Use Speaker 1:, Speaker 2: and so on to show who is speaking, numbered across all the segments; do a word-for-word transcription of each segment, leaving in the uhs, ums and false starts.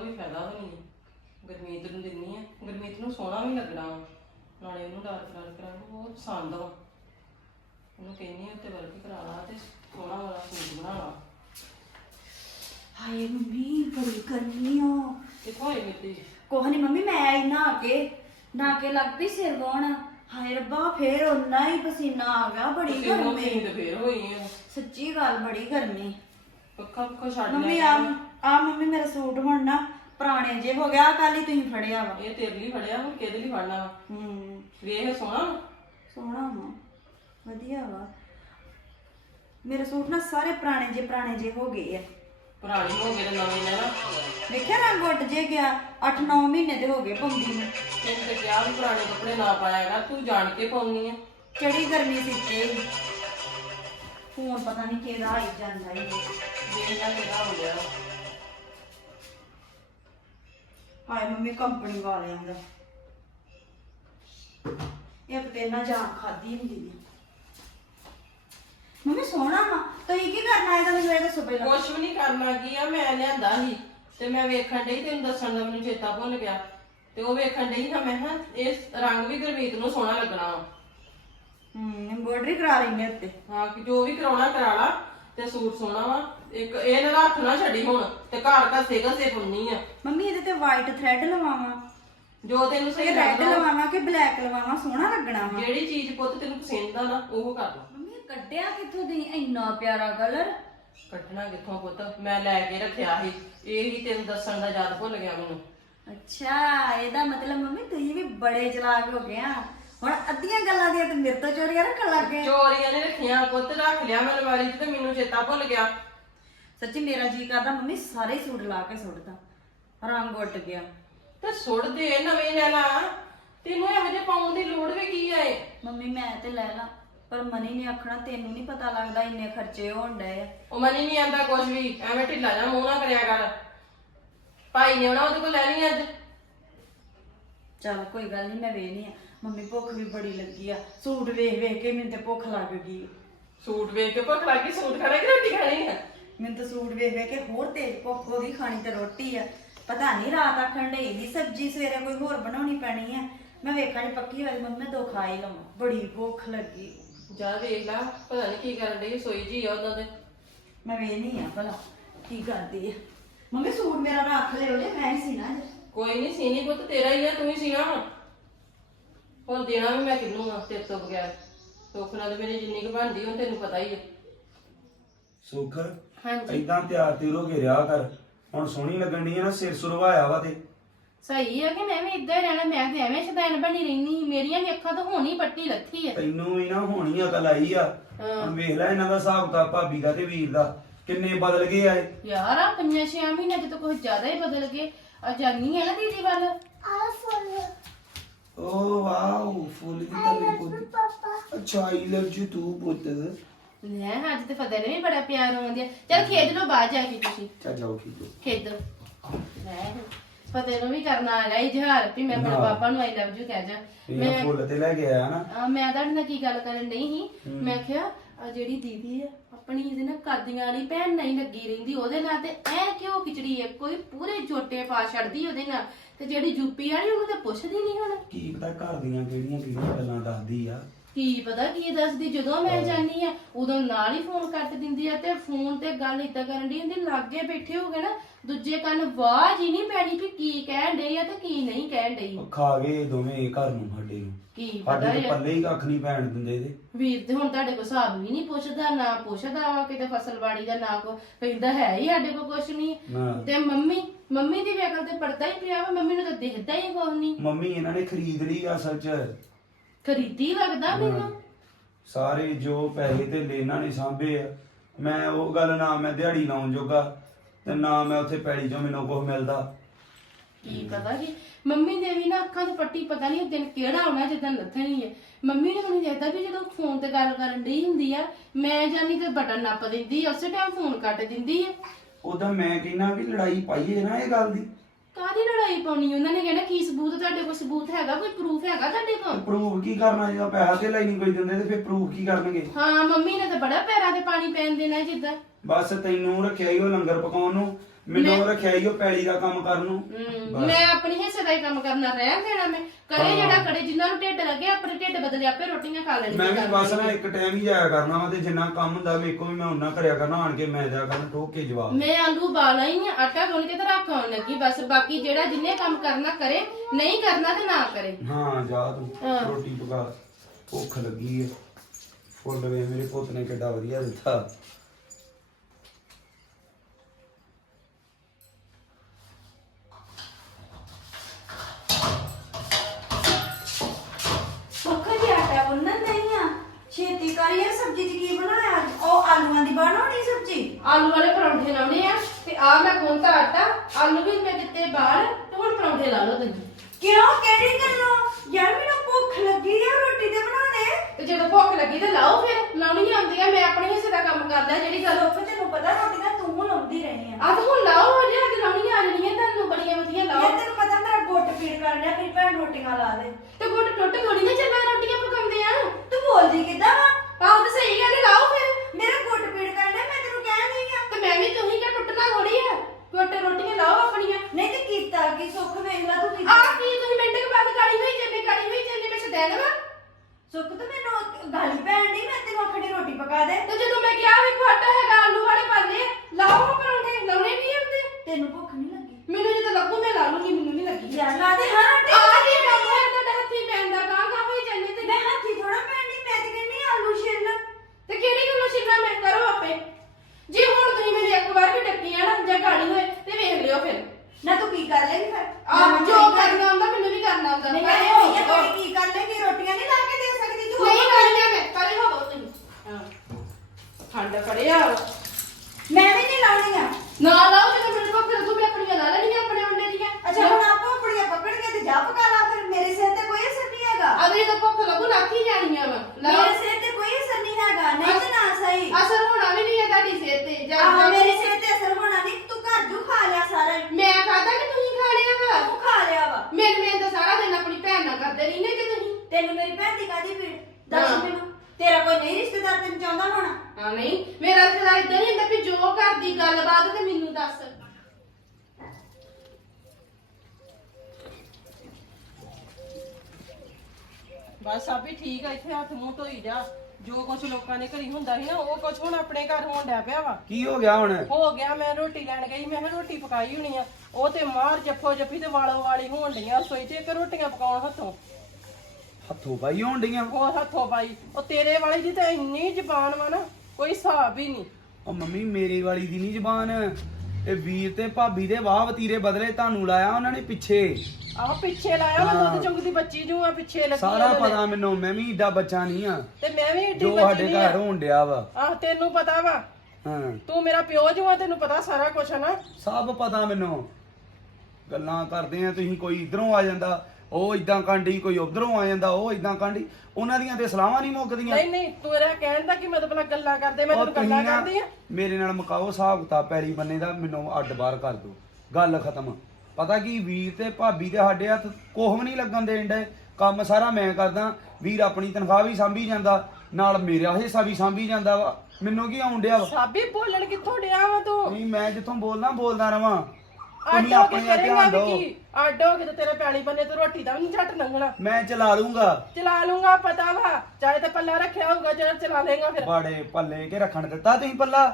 Speaker 1: ਕੋਈ ਫਾਇਦਾ ਵੀ ਨਹੀਂ। ਗੁਰਮੀਤ ਨੂੰ ਦਿੰਨੀ ਆ, ਗੁਰਮੀਤ ਨੂੰ ਸੋਹਣਾ ਵੀ ਲੱਗਣਾ ਵਾ, ਨਾਲੇ ਉਹਨੂੰ ਡਾਰਕ ਕਲਰ ਕਰਾਂਗੇ, ਬਹੁਤ ਪਸੰਦ ਵਾ। ਉਹਨੂੰ ਕਹਿੰਦੀ ਆ ਉੱਤੇ ਵਰਕ ਕਰਾ ਲਾ ਤੇ ਸੋਹਣਾ ਵਾਲਾ ਸੂਟ ਬਣਾ ਲਾ।
Speaker 2: ਹਾਏ ਮੰਮੀ ਬੜੀ ਗਰਮੀ ਆ।
Speaker 1: ਕਿੱਥੋਂ ਆਈ ਮਿੱਟੀ?
Speaker 2: ਕੋਹ ਨਹੀਂ ਮੰਮੀ, ਮੈਂ ਆਈ ਨਹਾ ਕੇ ਨਹਾ ਕੇ ਲੱਗ ਪਈ ਸਿਰ ਵਾਹੁਣ। ਹਾਏ ਰੱਬਾ ਫੇਰ ਓਨਾ ਹੀ ਪਸੀਨਾ ਆ ਗਿਆ, ਬੜੀ ਗਰਮੀ।
Speaker 1: ਤੇ ਫੇਰ ਹੋਈ ਆ
Speaker 2: ਸੱਚੀ ਗੱਲ, ਬੜੀ ਗਰਮੀ।
Speaker 1: ਪੱਖਾ ਪੱਖਾ ਛੱਡ
Speaker 2: ਮੰਮੀ
Speaker 1: ਲਿਆ।
Speaker 2: ਆ ਆ ਮੰਮੀ ਮੇਰਾ ਸੂਟ ਹੁਣ ਨਾ ਪੁਰਾਣੇ ਜੇ ਹੋ ਗਿਆ, ਕੱਲ ਹੀ ਤੁਸੀਂ ਫੜਿਆ ਵਾ।
Speaker 1: ਇਹ ਤੇਰੇ ਲਈ ਫੜਿਆ, ਹੁਣ ਕਿਹਦੇ ਲਈ ਫੜਨਾ ਵਾ?
Speaker 2: ਹੂੰ
Speaker 1: ਵੇਖ ਸੋਹਣਾ
Speaker 2: ਸੋਹਣਾ ਵਾ, ਵਧੀਆ ਵਾ। ਮੇਰੇ ਸੂਟ ਨਾ ਸਾਰੇ ਪੁਰਾਣੇ ਜੇ ਪੁਰਾਣੇ ਜੇ ਹੋ ਗਏ ਆ।
Speaker 1: ਪੁਰਾਣੀ ਹੋ ਗਏ ਤੇ ਨਵੇਂ ਨੇ ਨਾ।
Speaker 2: ਵੇਖਿਆ ਰੰਗ ਉੱਡ ਜੇ ਗਿਆ, ਅੱਠ ਨੌ ਮਹੀਨੇ ਦੇ ਹੋ ਗਏ ਪਾਉਂਦੀ ਨੂੰ।
Speaker 1: ਤੈਨੂੰ ਤੇ ਕਿਹਾ ਵੀ ਪੁਰਾਣੇ ਕੱਪੜੇ ਨਾ ਪਾਇਆ ਕਰ, ਤੂੰ ਜਾਣ ਕੇ ਪਾਉਣੀ ਆ।
Speaker 2: ਕਿਹੜੀ ਗਰਮੀ ਸਿੱਟੇ ਫੋਨ ਪਤਾ ਨਹੀਂ ਕਿਹਦਾ ਆਈ ਜਾਂਦਾ ਈ।
Speaker 1: ਦੇਖ ਲੈ ਕਿਹੜਾ ਹੋ ਗਿਆ।
Speaker 2: ਹਾਏ ਮੰਮੀ ਕੰਪਨੀ ਵਾਲਿਆਂ ਦਾ ਇੱਕ ਤੇ ਨਾ ਜਾਨ ਖਾਦੀ ਹੁੰਦੀ ਹੈ। ਮੰਮੀ ਸੋਹਣਾ ਵਾ, ਤੁਸੀਂ ਕੀ ਕਰਨਾ ਇਹਦਾ ਮੈਨੂੰ ਇਹ ਦੱਸੋ ਪਹਿਲਾਂ।
Speaker 1: ਕੁਛ ਵੀ ਨਹੀਂ ਕਰਨਾ, ਕੀ ਆ ਮੈਂ ਲਿਆਂਦਾ ਸੀ ਤੇ ਮੈਂ ਵੇਖਣ ਡਈ, ਤੈਨੂੰ ਦੱਸਣ ਦਾ ਮੈਨੂੰ ਚੇਤਾ ਭੁੱਲ ਗਿਆ। ਤੇ ਉਹ ਵੇਖਣ ਡਈ ਹਾਂ, ਮੈਂ ਕਿਹਾ ਇਹ ਰੰਗ ਵੀ ਗੁਰਮੀਤ ਨੂੰ ਸੋਹਣਾ ਲੱਗਣਾ ਵਾ।
Speaker 2: ਹੂੰ ਐਮਬੋਡਰੀ ਕਰਾ ਲੈਂਦੇ ਉੱਤੇ।
Speaker 1: ਹਾਂ ਕਿ ਜੋ ਵੀ ਕਰਾਉਣਾ ਕਰਾ ਲਾ, ਤੇ ਸੂਟ ਸੋਹਣਾ ਵਾ। ਇੱਕ ਇਹ ਨਾ ਹੱਥ ਨਾ ਛੱਡੀ ਹੁਣ, ਤੇ ਘਰ ਘਸੇ ਘਸੇ ਪੁੰਨੀ ਆ।
Speaker 2: ਮੰਮੀ ਇਹਦੇ ਤੇ ਵਾਈਟ ਥ੍ਰੈਡ ਲਵਾਵਾਂ,
Speaker 1: ਜੋ ਤੈਨੂੰ ਸਹੀ
Speaker 2: ਰੈਡ
Speaker 1: ਲੱਗਦਾ,
Speaker 2: ਲਵਾਵਾਂ ਕਿ ਬਲੈਕ ਲਵਾਵਾਂ, ਸੋਹਣਾ ਲੱਗਣਾ ਵਾ।
Speaker 1: ਜਿਹੜੀ ਚੀਜ਼ ਪੁੱਤ ਤੈਨੂੰ ਪਸੰਦ ਆ ਨਾ ਉਹ ਕਰ ਲਾ।
Speaker 2: ਮੰਮੀ ਇਹ ਕੱਢਿਆ ਕਿੱਥੋਂ ਦੀ ਇੰਨਾ ਪਿਆਰਾ ਕਲਰ?
Speaker 1: ਕੱਢਣਾ ਕਿੱਥੋਂ ਪੁੱਤ, ਮੈਂ ਲੈ ਕੇ ਰੱਖਿਆ ਸੀ, ਇਹ ਹੀ ਤੈਨੂੰ ਦੱਸਣ ਦਾ ਯਾਦ ਭੁੱਲ ਗਿਆ ਮੈਨੂੰ।
Speaker 2: ਅੱਛਾ ਇਹਦਾ ਮਤਲਬ ਮੰਮੀ ਤੁਸੀਂ ਵੀ ਬੜੇ ਚਲਾਕ ਹੋ ਗਏ ਆ। ਹੁਣ ਅੱਧੀਆਂ ਗੱਲਾਂ ਦੀਆਂ ਤੇ ਮੇਰੇ ਤੋਂ ਚੋਰੀਆਂ ਰੱਖਣ ਲੱਗ ਗਏ।
Speaker 1: ਚੋਰੀਆਂ ਨੇ ਰੱਖੀਆਂ ਪੁੱਤ, ਰੱਖ ਲਿਆ ਮੈਂ ਅਲਮਾਰੀ 'ਚ ਤੇ ਮੈਨੂੰ ਚੇਤਾ ਭੁੱਲ ਗਿਆ।
Speaker 2: ਸੱਚੀ ਮੇਰਾ ਜੀ ਕਰਦਾ ਮੰਮੀ ਸਾਰੇ ਸੂਟ ਲਾ ਕੇ ਸੁੱਟਦਾ, ਰੰਗ ਉੱਡ ਗਿਆ।
Speaker 1: ਤੇ ਸੁੱਟ ਦੇ ਨਵੇਂ ਲੈ ਲਾ, ਤੈਨੂੰ ਇਹੋ ਜਿਹੇ ਪਾਉਣ ਦੀ ਲੋੜ ਵੀ ਕੀ ਹੈ?
Speaker 2: ਮੰਮੀ ਮੈਂ ਤੇ ਲੈ ਲਾ, ਪਰ ਮਨੀ ਨੇ ਆਖਣਾ ਤੈਨੂੰ ਨਹੀਂ ਪਤਾ ਲੱਗਦਾ ਇੰਨੇ ਖਰਚੇ ਹੋਣ ਡਏ ਆ।
Speaker 1: ਉਹ ਮਨੀ ਨਹੀਂ ਆਂਦਾ ਕੁਝ ਵੀ, ਐਵੇਂ ਢਿੱਲਾ ਜਾ ਮੂੰਹ ਨਾ ਕਰਿਆ ਕਰ। ਭਾਈ ਨੇ ਆਉਣਾ, ਉਹਦੇ ਕੋਲ ਲੈ ਲਈ ਅੱਜ।
Speaker 2: ਚੱਲ ਕੋਈ ਗੱਲ ਨਹੀਂ, ਮੈਂ ਵੇਖਨੀ ਆ। ਮੰਮੀ ਭੁੱਖ ਵੀ ਬੜੀ ਲੱਗੀ ਆ, ਸੂਟ ਵੇਖ ਵੇਖ ਕੇ ਮੈਨੂੰ ਤੇ ਭੁੱਖ ਲੱਗ ਗਈ।
Speaker 1: ਸੂਟ ਵੇਖ ਕੇ ਭੁੱਖ ਲੱਗੀ, ਸੂਟ ਖਾਣਾ ਕਿ ਰੋਟੀ ਖਾਣੀ ਹੈ?
Speaker 2: ਮੈਨੂੰ ਤਾਂ ਸੂਟ ਵੇਖ ਵੇਖ ਕੇ ਹੋਰ ਤੇਜ਼ ਭੁੱਖ ਹੋ ਗਈ, ਖਾਣੀ ਤੇ ਰੋਟੀ ਆ। ਪਤਾ ਨਹੀਂ ਰਾਤ ਆਖਣ ਢਈ ਦੀ ਸਬਜ਼ੀ ਸਵੇਰੇ ਕੋਈ ਹੋਰ ਬਣਾਉਣੀ ਪੈਣੀ ਆ। ਮੈਂ ਵੇਖਾਂ ਜੀ ਪੱਕੀ ਵਾਲੀ ਮੰਮੀ ਦੋ ਖਾ ਹੀ ਲਵਾਂ, ਬੜੀ ਭੁੱਖ ਲੱਗੀ।
Speaker 1: ਜਾ ਵੇਖ ਲਾ, ਪਤਾ ਨਹੀਂ ਕੀ ਕਰਨ ਡਈ, ਸੋਈ ਜੀ ਆ ਉਹਨਾਂ ਦੇ।
Speaker 2: ਮੈਂ ਵੇਖਨੀ ਆ ਭਲਾ ਕੀ ਕਰਦੀ ਆ। ਮੰਮੀ ਸੂਟ ਮੇਰਾ ਰੱਖ ਲਿਓ ਜੇ, ਮੈਂ ਹੀ ਸੀਣਾ ਜੇ।
Speaker 1: ਕੋਈ ਨਹੀਂ ਸੀਨੀ ਪੁੱਤ, ਤੇਰਾ ਹੀ ਆ, ਤੂੰ ਹੀ ਸੀਣਾ ਵਾ। ਹੁਣ ਦੇਣਾ ਵੀ ਮੈਂ ਕਿਹਨੂੰ ਆ ਤੇਰੇ ਤੋਂ ਬਗੈਰ? ਸੁੱਖ ਨਾਲ ਮੇਰੀ ਜਿੰਨੀ ਕੁ ਬਣਦੀ ਉਹ ਤੈਨੂੰ ਪਤਾ ਹੀ ਹੈ।
Speaker 3: ਸੁੱਖ
Speaker 1: ਹਾਂਜੀ
Speaker 3: ਏਦਾਂ ਤਿਆਰ ਤਿਉਰ ਹੋ ਕੇ ਰਿਹਾ ਕਰ, ਹੁਣ ਸੋਹਣੀ ਲੱਗਣ ਦੀ ਆ ਨਾ, ਸਿਰ ਸੁਰਵਾਇਆ ਵਾ ਤੇ।
Speaker 4: ਸਹੀ ਆ ਕਿ ਮੈਂ ਵੀ ਇਦਾਂ ਹੀ ਰਹਿਣਾ, ਮੈਂ ਤੇ ਐਵੇਂ ਸ਼ੈਤਾਨ ਬਣੀ ਰਹਿਣੀ, ਮੇਰੀਆਂ ਵੀ ਅੱਖਾਂ ਤੋਂ ਹੋਣੀ ਪੱਟੀ ਲੱਥੀ ਆ।
Speaker 3: ਤੈਨੂੰ ਵੀ ਨਾ ਹੋਣੀ ਅਕਲ ਆਈ ਆ। ਹੁਣ ਵੇਖ ਲੈ ਇਹਨਾਂ ਦਾ ਹਿਸਾਬ ਕਿਤਾਬ, ਭਾਬੀ ਦਾ ਤੇ ਵੀਰ ਦਾ ਕਿੰਨੇ ਬਦਲ ਗਏ ਆ ਇਹ।
Speaker 4: ਯਾਰ ਆ ਪੰਜਾਂ ਛੇ ਮਹੀਨਿਆਂ ਚ ਤਾਂ ਕੁਝ ਜ਼ਿਆਦਾ ਹੀ ਬਦਲ ਗਏ। ਆ ਜਾਨੀ ਹੈ ਨਾ ਦੀਦੀ ਵੱਲ।
Speaker 3: ਓ ਵਾਓ, ਫੁੱਲ ਦੀ ਤਾਂ ਮੇਰੇ ਪੁੱਤ। ਅੱਛਾ ਆਈ ਲਵ ਯੂ ਤੂੰ ਪੁੱਤ।
Speaker 4: ਲੈ ਅੱਜ ਤੇ ਫਤਿਹ ਨੇ ਵੀ ਬੜਾ ਪਿਆਰ ਆਉਂਦੀ ਆ। ਚੱਲ ਖੇਡ ਲਓ ਬਾਹਰ ਜਾ ਕੇ, ਤੁਸੀਂ
Speaker 3: ਚੱਲ ਜਾਓ ਖੀਜੋ।
Speaker 4: ਖੇਡੋ। ਲੈ ਫਤਿਹ ਨੂੰ ਵੀ ਕਰਨਾ ਆ ਗਿਆ ਇਜ਼ਹਾਰ ਵੀ ਮੈਂ ਆਪਣੇ ਪਾਪਾ ਨੂੰ ਆਈ ਲਵ ਯੂ ਕਹਿ ਜਾ।
Speaker 3: ਇਹ ਫੁੱਲ ਤੇ ਲੈ ਕੇ ਆਇਆ ਨਾ।
Speaker 4: ਆ ਮੈਂ ਤੁਹਾਡੇ ਨਾਲ ਕੀ ਗੱਲ ਕਰਨ ਡਈ ਸੀ, ਮੈਂ ਕਿਹਾ ਆ ਜਿਹੜੀ ਦੀਦੀ ਆ ਆਪਣੀ ਇਹਦੇ ਨਾਲ ਕਾਦੀਆਂ ਵਾਲੀ ਭੈਣ ਨਹੀਂ ਲੱਗੀ ਰਹਿੰਦੀ, ਉਹਦੇ ਨਾਲ ਤੇ ਐ ਕਿਉਂ ਖਿਚੜੀ ਐ, ਕੋਈ ਪੂਰੇ ਜੋਟੇ ਪਾ ਛੱਡਦੀ ਉਹਦੇ ਨਾਲ। ਤੇ ਜਿਹੜੀ ਯੂਪੀ ਵਾਲੀ ਉਹਨੂੰ ਤਾਂ ਪੁੱਛਦੀ ਨਹੀਂ ਹੁਣ।
Speaker 3: ਕੀ ਪਤਾ ਘਰ ਦੀਆਂ ਕਿਹੜੀਆਂ ਕਿਹੜੀਆਂ ਗੱਲਾਂ ਦੱਸਦੀ ਆ।
Speaker 4: ਕੀ ਪਤਾ ਕੀ ਦੱਸਦੀ, ਜਦੋਂ ਮੈਂ ਜਾਨੀ ਆ ਉਦੋਂ ਨਾਲ ਹੀ ਫੋਨ ਕੱਟ ਦਿੰਦੀ ਆ। ਤੇ ਫੋਨ ਤੇ ਗੱਲ ਏਦਾਂ ਕਰਨ ਦੀ ਹੁੰਦੀ, ਲਾਗੇ ਬੈਠੇ ਹੋ ਗਏ ਨਾ ਦੂਜੇ ਕੰਨ ਆਵਾਜ਼ ਹੀ ਨਹੀਂ ਪੈਣੀ ਵੀ ਕੀ ਕਹਿਣ ਡਈ ਆ ਤੇ ਕੀ ਨਹੀਂ ਕਹਿਣ ਡਈ।
Speaker 3: ਉਹ ਖਾ ਗਏ ਦੋਵੇਂ ਘਰ ਨੂੰ ਸਾਡੇ ਨੂੰ,
Speaker 4: ਕੀ
Speaker 3: ਸਾਡੇ
Speaker 4: ਪਤਾ
Speaker 3: ਤੇ
Speaker 4: ਯਾਰ,
Speaker 3: ਪੱਲੇ ਹੀ ਕੱਖ ਨਹੀਂ ਪੈਣ ਦਿੰਦੇ ਇਹਦੇ।
Speaker 4: ਵੀਰ ਤੇ ਹੁਣ ਤੁਹਾਡੇ ਕੋਲ ਹਿਸਾਬ ਵੀ ਨਹੀਂ ਪੁੱਛਦਾ, ਨਾ ਪੁੱਛਦਾ ਵਾ ਕਿਤੇ ਫਸਲਵਾੜੀ ਦਾ, ਨਾ ਕੋ ਕਹਿੰਦਾ ਹੈ ਹੀ ਸਾਡੇ ਕੋਲ ਕੁਛ ਨਹੀਂ।
Speaker 3: ਨਾ
Speaker 4: ਤੇ ਮੰਮੀ ਮੰਮੀ ਦੀ ਵੀ ਅਕਲ ਤੇ ਪੜਦਾ ਹੀ ਪਿਆ ਵਾ, ਮੰਮੀ ਨੂੰ ਤਾਂ ਦਿਖਦਾ ਹੀ ਕੁਛ ਨਹੀਂ।
Speaker 3: ਮੰਮੀ ਇਹਨਾਂ ਨੇ ਖਰੀਦ ਲਈ ਆ ਅਸਲ ਚ।
Speaker 4: ਖਰੀਦੀ ਲੱਗਦਾ ਮੈਨੂੰ।
Speaker 3: ਸਾਰੇ ਜੋ ਪੈਸੇ ਤੇ ਲੈਣਾ ਨੇ ਸਾਂਭੇ ਆ। ਮੈਂ ਉਹ ਗੱਲ ਨਾ ਮੈਂ ਦਿਹਾੜੀ ਲਾਉਣ ਜੋਗਾ ਤੇ ਨਾ ਮੈਂ ਉੱਥੇ ਪੈੜੀ ਚੋਂ ਮੈਨੂੰ ਕੁਝ ਮਿਲਦਾ।
Speaker 4: ਕੀ ਪਤਾ ਕੀ ਮੰਮੀ ਦੇ ਵੀ ਨਾ ਅੱਖਾਂ ਤੋਂ ਪੱਟੀ, ਪਤਾ ਨਹੀਂ ਦਿਨ ਕਿਹੜਾ ਆਉਣਾ ਜਦੋਂ ਲੱਥਣੀ ਹੈ। ਮੰਮੀ ਨੂੰ ਨਹੀਂ ਦੇਖਦਾ ਵੀ ਜਦੋਂ ਫੋਨ ਤੇ ਗੱਲ ਕਰਨ ਡਈ ਹੁੰਦੀ ਆ, ਮੈਂ ਜਾਨੀ ਤੇ ਬਟਨ ਨੱਪ ਦਿੰਦੀ ਆ, ਉਸੇ ਟਾਈਮ ਫੋਨ ਕੱਟ ਦਿੰਦੀ ਆ।
Speaker 3: ਉਦੋਂ ਮੈਂ ਕਹਿੰਦਾ ਵੀ ਲੜਾਈ ਪਾਈਏ ਨਾ ਇਹ ਗੱਲ ਦੀ।
Speaker 4: ਕਾਹਦੀ ਲੜਾਈ ਪਾਉਣੀ? ਉਹਨਾਂ ਨੇ ਕਹਿਣਾ ਕੀ ਸਬੂਤ ਤੁਹਾਡੇ ਕੋਲ? ਸਬੂਤ ਹੈਗਾ ਕੋਈ? ਪ੍ਰੂਫ ਹੈਗਾ ਤੁਹਾਡੇ ਕੋਲ?
Speaker 3: ਪ੍ਰੂਫ ਕੀ ਕਰਨਾ, ਜਦੋਂ ਪੈਸਾ ਤੇ ਲਈ ਨਹੀਂ ਕੋਈ ਦਿੰਦੇ ਤੇ ਫਿਰ ਪ੍ਰੂਫ ਕੀ ਕਰਨਗੇ?
Speaker 4: ਹਾਂ ਮੰਮੀ ਨੇ ਤਾਂ ਬੜਾ ਪੈਰਾਂ ਤੇ ਪਾਣੀ ਪੈਣ ਦੇਣਾ ਜਿੱਦਾਂ।
Speaker 3: ਬਸ ਤੈਨੂੰ ਰੱਖਿਆ ਹੀ ਉਹ ਲੰਗਰ ਪਕਾਉਣ ਨੂੰ, ਮੈਨੂੰ ਰੱਖਿਆ ਹੀ ਉਹ ਪੈਲੀ ਦਾ ਕੰਮ ਕਰਨ ਨੂੰ।
Speaker 4: ਹਮ, ਮੈਂ ਆਪਣੀ ਹਿੱਸੇ ਦਾ ਹੀ ਕੰਮ ਕਰਨਾ ਰਹਿ ਦੇਣਾ ਮੈਂ ਕਰੇ ਜਿਹੜਾ ਕਰੇ ਜਿੰਨਾਂ ਨੂੰ ਢਿੱਡ ਲੱਗੇ ਆਪਣੇ ਢਿੱਡ ਬਦਲੇ ਆਪੇ ਰੋਟੀਆਂ ਖਾ ਲੈਣਗੇ।
Speaker 3: ਮੈਂ ਵੀ ਬਸ ਨਾ ਇੱਕ ਟਾਈਮ ਹੀ ਜਾਇਆ ਕਰਨਾ ਵਾ ਤੇ ਜਿੰਨਾ ਕੰਮ ਹੁੰਦਾ ਮੇਰੇ ਕੋਲ ਵੀ ਮੈਂ ਉਹਨਾਂ ਕਰਿਆ ਕਰਨਾ, ਆਣ ਕੇ ਮੈਂ ਜਾ ਕਰਨਾ ਠੋਕ ਕੇ ਜਵਾਬ।
Speaker 4: ਮੈਂ ਆਲੂ ਬਾਲਾ ਹੀ ਆ, ਆਟਾ ਗੁੰਨ ਕੇ ਤੇ ਰੱਖ ਆਉਣ ਲੱਗੀ ਬਸ। ਬਾਕੀ ਜਿਹੜਾ ਜਿੰਨੇ ਕੰਮ ਕਰਨਾ ਕਰੇ, ਨਹੀਂ ਕਰਨਾ ਤੇ ਨਾ ਕਰੇ।
Speaker 3: ਹਾਂ ਜਾ ਤੂੰ ਰੋਟੀ ਪਕਾ, ਭੁੱਖ ਲੱਗੀ ਹੈ। ਫੁੱਲ ਵੇ ਮੇਰੇ ਪੁੱਤ ਨੇ ਕਿੱਡਾ ਵਧੀਆ ਦਿੱਤਾ।
Speaker 2: ਸੁੱਖ ਜੀ ਆਟਾ ਗੁੰਨਣ ਨਹੀਂ ਆ, ਛੇਤੀ ਕਰ ਯਾਰ। ਸਬਜ਼ੀ ਚ ਕੀ ਬਣਾਇਆ ਅੱਜ? ਉਹ ਆਲੂਆਂ ਦੀ ਬਣਾਉਣੀ ਸਬਜ਼ੀ।
Speaker 4: ਆਲੂ ਵਾਲੇ ਪਰੌਂਠੇ ਲਾਉਣੇ ਆ ਤੇ ਆ ਮੈਂ ਗੁੰਨਤਾ ਆਟਾ, ਆਲੂ ਵੀ ਮੈਂ ਦਿੱਤੇ ਬਾਹਰ ਤੇ ਹੁਣ ਪਰੌਂਠੇ ਲਾ ਲਓ ਤੁਸੀਂ।
Speaker 2: ਕਿਉਂ ਕਿਹੜੀ ਗੱਲੋਂ? ਯਾਰ ਮੈਨੂੰ ਭੁੱਖ ਲੱਗੀ ਆ, ਰੋਟੀ ਤੇ ਬਣਾ ਦੇ।
Speaker 4: ਤੇ ਜਦੋਂ ਭੁੱਖ ਲੱਗੀ ਤੇ ਲਾਓ ਫਿਰ। ਲਾਉਣੀ ਆਉਂਦੀ ਆ, ਮੈਂ ਆਪਣੇ ਹਿੱਸੇ ਦਾ ਕੰਮ ਕਰਦਾ। ਜਿਹੜੀ ਗੱਲ
Speaker 2: ਲੋਕ ਤੈਨੂੰ ਪਤਾ ਰੋਟੀਆਂ ਤੂੰ ਲਾਉਂਦੀ ਰਹੀ ਆ।
Speaker 4: ਆ ਤਾਂ ਹੁਣ ਲਾਓ ਜੇ ਅੱਜ ਲਾਉਣੀ ਆ ਜਾਣੀ ਹੈ ਤੁਹਾਨੂੰ ਬੜੀਆਂ ਵਧੀਆ ਲਾਓ।
Speaker 2: ਯਾਰ ਤੈਨੂੰ ਪਤਾ ਮੇਰਾ ਗੁੱਟ ਪੀੜ ਕਰ ਰਿਹਾ, ਮੇਰੀ ਭੈਣ ਰੋਟੀਆਂ ਲਾ ਦੇ।
Speaker 4: ਤੇ ਗੁੱਟ ਟੁੱਟ ਥੋੜੀ ਨਾ ਚੱਲਣਾ, ਰੋਟੀਆਂ ਪਕਾਉਂਦੇ ਆ।
Speaker 2: ਤੂੰ ਬੋਲਦੀ ਕਿੱਦਾਂ ਵਾ?
Speaker 4: ਆਹ ਤਾਂ ਸਹੀ ਗੱਲ ਹੈ, ਲਾਓ ਫਿਰ।
Speaker 2: ਮੇਰਾ ਗੁੱਟ ਪੀੜ ਕਰ ਰਿਹਾ, ਮੈਂ ਤੈਨੂੰ ਕਹਿ ਨਹੀਂ ਆ।
Speaker 4: ਤੇ ਮੈਂ ਵੀ ਤੁਸੀਂ ਕਿਹਾ ਟੁੱਟਣਾ ਥੋੜੀ ਆ। ਗੁੱਟ ਰੋਟੀਆਂ ਲਾਓ ਆਪਣੀਆਂ।
Speaker 2: ਨਹੀਂ ਤੇ ਕੀਤਾ ਕੀ? ਸੁੱਖ ਵੇਖ ਲਾ ਤੂੰ ਕੀ
Speaker 4: ਆ ਕੀ ਤੁਸੀਂ ਮਿੰਟ ਕੇ ਬਾਅਦ ਗਾੜੀ ਹੋਈ ਜਾਂਦੇ ਗਾੜੀ ਹੋਈ ਜਾਂਦੇ ਮੈਂ ਛੱਡਿਆ ਵਾ।
Speaker 2: ਸੁੱਖ ਤੂੰ ਮੈਨੂੰ ਗਾਲੀ ਪੈਣ ਨਹੀਂ, ਮੈਂ ਤੈਨੂੰ ਆਖਣੀ ਰੋਟੀ ਪਕਾ ਦੇ।
Speaker 4: ਤੇ ਜਦੋਂ ਮੈਂ ਕਿਹਾ ਵੀ ਆਟਾ ਹੈਗਾ ਆਲੂ ਵਾਲੇ ਪਾਲੇ ਲਾਓ ਪਰੌਂਠੇ, ਲਾਉਣੇ ਨਹੀਂ ਆਉਂਦੇ।
Speaker 2: ਤੈਨੂੰ ਭੁੱਖ ਨਹੀਂ ਲੱਗੀ?
Speaker 4: ਮੈਨੂੰ ਜਦੋਂ ਲੱਗੂ ਮੈਂ ਲਾ ਲੂੰਗੀ, ਮੈਨੂੰ ਨਹੀਂ ਲੱਗੀ।
Speaker 2: ਯਾਰ ਲਾ ਦੇ ਹਾਂ ਰੋਟੀ।
Speaker 4: ਆ ਕੀ ਕੰਮ ਹੈ ਤੁਹਾਡੇ ਹੱਥੀ ਪੈਂਦਾ ਗਾਂ ਗਾਂ ਹੋਈ ਜਾਂਦੇ ਤੇ
Speaker 2: ਮੈਂ ਹੱਥੀ ਥੋੜਾ ਪੈਣੀ, ਮੈਂ ਤੇ ਕਹਿੰਦੀ ਆਲੂ ਛਿੱਲ।
Speaker 4: ਤੇ ਕਿਹੜੀ ਗੱਲੋਂ ਛਿੱਲਣਾ ਮੈਂ ਕਰੋ ਆਪੇ। ਜੇ ਹੁਣ ਤੁਸੀਂ ਮੈਨੂੰ ਇੱਕ ਵਾਰ ਵੀ ਡੱਕੀ ਆ ਨਾ ਜਾਂ ਗਾੜੀ ਹੋਏ ਤੇ ਵੇਖ ਲਿਓ ਫਿਰ।
Speaker 2: ਨਾ ਤੂੰ ਕੀ ਕਰ ਲੇਗੀ ਫਿਰ?
Speaker 4: ਆ ਜੋ ਕਰਨਾ ਹੁੰਦਾ ਮੈਨੂੰ ਵੀ ਕਰਨਾ ਹੁੰਦਾ।
Speaker 2: ਨਹੀਂ ਮੈਂ ਹੋਈ ਆ ਕੋਈ ਕੀ ਕਰ ਲੇਗੀ? ਰੋਟੀਆਂ ਨਹੀਂ ਲਾ ਕੇ ਦੇ ਸਕਦੀ ਤੂੰ?
Speaker 4: ਨਹੀਂ ਕਰਨਾ ਮੈਂ ਪਰੇ ਹੋ ਬਹੁਤ ਨਹੀਂ। ਹਾਂ ਠੰਡ ਪੜਿਆ
Speaker 2: ਮੈਂ ਵੀ ਨਹੀਂ ਲਾਉਣੀਆਂ।
Speaker 4: ਨਾ ਲਾਓ ਤੇ ਮੈਨੂੰ ਭੁੱਖ ਲੱਗੂ, ਮੈਂ ਆਪਣੀਆਂ ਲਾ ਲੈਣੀਆਂ ਆਪਣੇ ਵੰਡੇ ਦੀਆਂ।
Speaker 2: ਅੱਛਾ ਹੁਣ ਆਪੋ ਆਪਣੀਆਂ ਪਕੜ ਕੇ ਤੇ ਜਾ ਪਕਾ ਲਾ ਫਿਰ। ਮੇਰੇ ਸਿਰ ਤੇ ਕੋਈ ਅਸਰ ਨਹੀਂ ਹੈਗਾ।
Speaker 4: ਅਗਲੀ ਤਾਂ ਭੁੱਖ ਲੱਗੂ ਲੱਥੀ ਜਾਣੀਆਂ ਵਾ।
Speaker 2: ਮੇਰੇ ਸਿਰ ਤੇ ਕੋਈ ਅਸਰ ਨਹੀਂ ਹੈਗਾ। ਨਹੀਂ ਤੇ ਨਾ ਸਹੀ।
Speaker 4: ਅਸਰ ਹੋਣਾ ਵੀ ਨਹੀਂ ਹੈ ਤੁਹਾਡੀ ਸਿਹਤ ਤੇ। ਜਾਂ
Speaker 2: ਆਹ ਮੇਰੇ ਸਿਰ ਤੇ ਅਸਰ ਹੋਣਾ ਨਹੀਂ। ਤੂੰ ਘਰ ਜੂ ਖਾ ਲਿਆ ਸਾਰਾ ਹੀ।
Speaker 4: ਮੈਂ ਖਾਦਾ ਕਿ ਤੁਸੀਂ ਖਾ ਲਿਆ ਵਾ?
Speaker 2: ਤੂੰ ਖਾ ਲਿਆ ਵਾ।
Speaker 4: ਮੇਰੇ ਮੈਂ ਤਾਂ ਸਾਰਾ ਦਿਨ ਆਪਣੀ ਭੈਣ ਨਾਲ ਕਰਦੇ ਰਹਿੰਦੇ ਕਿ ਤੁਸੀਂ।
Speaker 2: ਤੈਨੂੰ ਮੇਰੀ ਭੈਣ ਦੀ ਕਾਹਦੀ ਪੀੜ? ਦੱਸ
Speaker 4: ਹਾਂ।
Speaker 2: ਮੈਨੂੰ। ਤੇਰਾ ਕੋਈ ਨਹੀਂ ਰਿਸ਼ਤੇਦਾਰ ਤੈਨੂੰ ਚਾਹੁੰਦਾ ਹੋਣਾ?
Speaker 4: ਹਾਂ ਨਹੀਂ ਮੇਰਾ ਰਿਸ਼ਤੇਦਾਰ ਇਦਾਂ ਨਹੀਂ ਹੁੰਦਾ ਵੀ ਜੋ ਘਰ ਦੀ ਗੱਲਬਾਤ ਤੇ ਮੈਨੂੰ ਦੱਸ।
Speaker 1: ਬਸ ਆ ਵੀ ਠੀਕ ਆ, ਇੱਥੇ ਹੱਥ ਮੂੰਹ ਧੋਈ ਜਾ। ਜੋ ਕੁਝ ਲੋਕਾਂ ਦੇ ਘਰੀ ਹੁੰਦਾ ਸੀ ਨਾ ਉਹ ਕੁਝ ਹੁਣ ਆਪਣੇ ਘਰ ਹੋਣ ਡਿਆ ਪਿਆ ਵਾ।
Speaker 3: ਕੀ ਹੋ ਗਿਆ ਹੁਣ?
Speaker 1: ਹੋ ਗਿਆ, ਮੈਂ ਰੋਟੀ ਲੈਣ ਗਈ, ਮੈਂ ਕਿਹਾ ਰੋਟੀ ਪਕਾਈ ਹੋਣੀ ਆ। ਉਹ ਤੇ ਮਾਰ ਜੱਫੋ ਜੱਫੀ ਤੇ ਵਾਲੋ ਵਾਲੀ ਹੋਣ ਡਈਆਂ ਰਸੋਈ ਤੇ, ਇੱਕ ਰੋਟੀਆਂ ਪਕਾਉਣ ਹੱਥੋਂ।
Speaker 3: ਹੱਥੋਂ ਪਾਈ ਹੋਣ ਡੀਆਂ?
Speaker 1: ਹੋਰ ਹੱਥੋਂ ਪਾਈ। ਉਹ ਤੇਰੇ ਵਾਲੀ ਦੀ ਤਾਂ ਇੰਨੀ ਜ਼ਬਾਨ ਵਾ ਨਾ ਕੋਈ ਹਿਸਾਬ ਹੀ ਨਹੀਂ।
Speaker 3: ਉਹ ਮੰਮੀ ਮੇਰੇ ਵਾਲੀ ਦੀ ਨਹੀਂ ਜ਼ਬਾਨ। ਇਹ ਵੀਰ ਤੇ ਭਾਬੀ ਦੇ ਵਾਹ ਵਤੀਰੇ ਬਦਲੇ ਤੁਹਾਨੂੰ ਲਾਇਆ ਉਹਨਾਂ ਨੇ ਪਿੱਛੇ।
Speaker 1: ਆਹ ਪਿੱਛੇ ਲਾਇਆ ਵਾ, ਦੁੱਧ ਚੁੰਗਦੀ ਬੱਚੀ ਜੂ ਆ ਪਿੱਛੇ ਲੱਗੀ।
Speaker 3: ਸਾਰਾ
Speaker 1: ਉਹਦੇ।
Speaker 3: ਪਤਾ ਮੈਨੂੰ, ਮੈਂ ਵੀ ਏਡਾ ਬੱਚਾ ਨਹੀਂ ਆ
Speaker 1: ਤੇ ਮੈਂ ਵੀ ਏਡੀ
Speaker 3: ਜੋ
Speaker 1: ਬੱਚੀ
Speaker 3: ਸਾਡੇ
Speaker 1: ਨਹੀਂ
Speaker 3: ਘਰ
Speaker 1: ਆ।
Speaker 3: ਹੋਣ ਡਿਆ ਵਾ।
Speaker 1: ਆਹ ਤੈਨੂੰ ਪਤਾ ਵਾ,
Speaker 3: ਹਾਂ
Speaker 1: ਤੂੰ ਮੇਰਾ ਪਿਓ ਜੂ ਆ, ਤੈਨੂੰ ਪਤਾ ਸਾਰਾ ਕੁਝ ਹੈ ਨਾ।
Speaker 3: ਸਭ ਪਤਾ ਮੈਨੂੰ। ਗੱਲਾਂ ਕਰਦੇ ਆ ਤੁਸੀਂ, ਕੋਈ ਇਧਰੋਂ ਆ ਜਾਂਦਾ ਉਹ ਇਦਾਂ ਕਾਂਡੀ, ਕੋਈ ਉਧਰੋਂ ਆ ਜਾਂਦਾ ਉਹ ਇਦਾਂ ਕਾਂਡੀ। ਉਹਨਾਂ ਦੀਆਂ ਤੇ ਸਲਾਹਾਂ ਨਹੀਂ ਮੁੱਕਦੀਆਂ।
Speaker 1: ਨਹੀਂ ਨਹੀਂ ਤੂੰ ਇਹਦਾ ਕਹਿਣ ਦਾ ਕੀ ਮਤਲਬ? ਗੱਲਾਂ ਕਰਦੇ ਮੈਂ
Speaker 3: ਉਹ
Speaker 1: ਤੈਨੂੰ
Speaker 3: ਤੁਸੀਂ
Speaker 1: ਗੱਲਾਂ
Speaker 3: ਨਾ
Speaker 1: ਕਰਦੀ ਆ।
Speaker 3: ਮੇਰੇ ਨਾਲ ਮੁਕਾਓ ਹਿਸਾਬ ਕਿਤਾਬ ਪੈਲੀ ਬੰਨੇ ਦਾ, ਮੈਨੂੰ ਅੱਡ ਬਾਹਰ ਕਰ ਦੋ, ਗੱਲ ਖਤਮ। ਪਤਾ ਕੀ ਵੀਰ ਤੇ ਭਾਬੀ ਦੇ ਸਾਡੇ ਹੱਥ ਕੋਹ ਵੀ ਨਹੀਂ ਲੱਗਣ ਦੇਣ ਡੇ। ਕੰਮ ਸਾਰਾ ਮੈਂ ਕਰਦਾ, ਵੀਰ ਆਪਣੀ ਤਨਖਾਹ ਵੀ ਸਾਂਭੀ ਜਾਂਦਾ, ਨਾਲ ਮੇਰਾ ਹਿੱਸਾ ਵੀ ਸਾਂਭੀ ਜਾਂਦਾ ਵਾ। ਮੈਨੂੰ ਕੀ ਆਉਣ ਡਿਆ ਵਾ?
Speaker 1: ਸਾਬੀ ਬੋਲਣ ਕਿੱਥੋਂ ਡਿਆ ਵਾ ਤੂੰ?
Speaker 3: ਨਹੀਂ ਮੈਂ ਜਿੱਥੋਂ ਬੋਲਦਾ ਬੋਲਦਾ ਰਵਾਂ।
Speaker 1: ਅੱਡ
Speaker 3: ਤੁਸੀਂ
Speaker 1: ਹੋ ਕੇ
Speaker 3: ਆਪਣੇ
Speaker 1: ਕਰੇਗਾ
Speaker 3: ਧਿਆਨ
Speaker 1: ਵੀ
Speaker 3: ਦਿਓ।
Speaker 1: ਕੀ? ਅੱਡ ਹੋ ਕੇ ਤੇ ਤੇਰੇ ਪੈਲੀ ਬੰਨੇ ਤੇ ਰੋਟੀ ਦਾ ਵੀ ਨਹੀਂ ਝੱਟ ਲੰਘਣਾ।
Speaker 3: ਮੈਂ ਚਲਾ ਲੂੰਗਾ,
Speaker 1: ਚਲਾ ਲੂੰਗਾ ਪਤਾ ਵਾ, ਚਾਹੇ ਤੇ ਪੱਲਾ ਰੱਖਿਆ ਹੋਊਗਾ ਜਿਹੜਾ ਚਲਾ ਲੇਗਾ ਫਿਰ।
Speaker 3: ਬਾੜੇ ਪੱਲੇ ਕੇ ਰੱਖਣ ਦਿੱਤਾ ਤੁਸੀਂ ਪੱਲਾ?